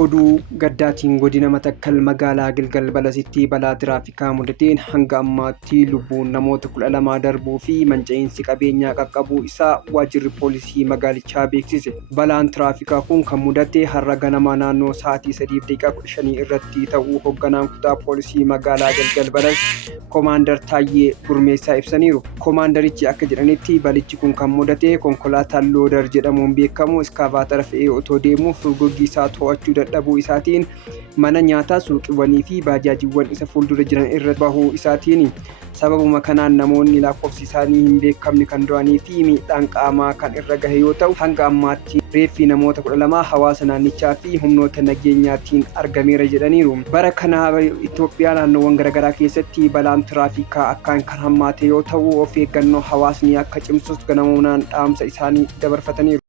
oduu gaddaatiin godina Matakkal magaalaa Gilgal Balasitti balaa tiraafikaa mudateen hanga ammaatti lubbuun namoota 12 darbuu fi manca'insi qabeenyaa qaqqabuu isaa waajjirri poolisii magaalichaa beeksise. Balaan tiraafikaa kun kan mudate har'a ganama naannoo sa'aatii 3:15 irratti ta'uu hoogganaan kutaa poolisii magaalaa Gilgal Balas Koomaandar Taayyee Gurmeessaa ibsaniiru. Koomaandarichi akka jedhanitti balichi kun kan mudate konkolaataan loodar jedhamuun beekamu iskaavaatara fe'ee otoo deemuu furgoggii isaa to'achuu dadhabuu isaatiin mana nyaataa suuqiiwwanii fi baajaajiiwwan isa fuuldura jiran irra bahuu isaatiin sababuma kanaan namoonni lakkoofsi isaanii hin beekamne kan du'anii fi miidhaan qaamaa kan irra gahe yoo ta'u hanga ammaatti reeffi namoota 12 hawaasa naannichaa fi humnoota nageenyaatiin argameera jedhaniiru. Bara kana Itoophiyaa naannoowwan garaagaraa keessatti balaan tiraafikaa akkaan kan hammaate yoo ta'u of eeggannoo hawaasni akka cimsus ganamuunaan dhaamsa isaanii dabarfataniiru.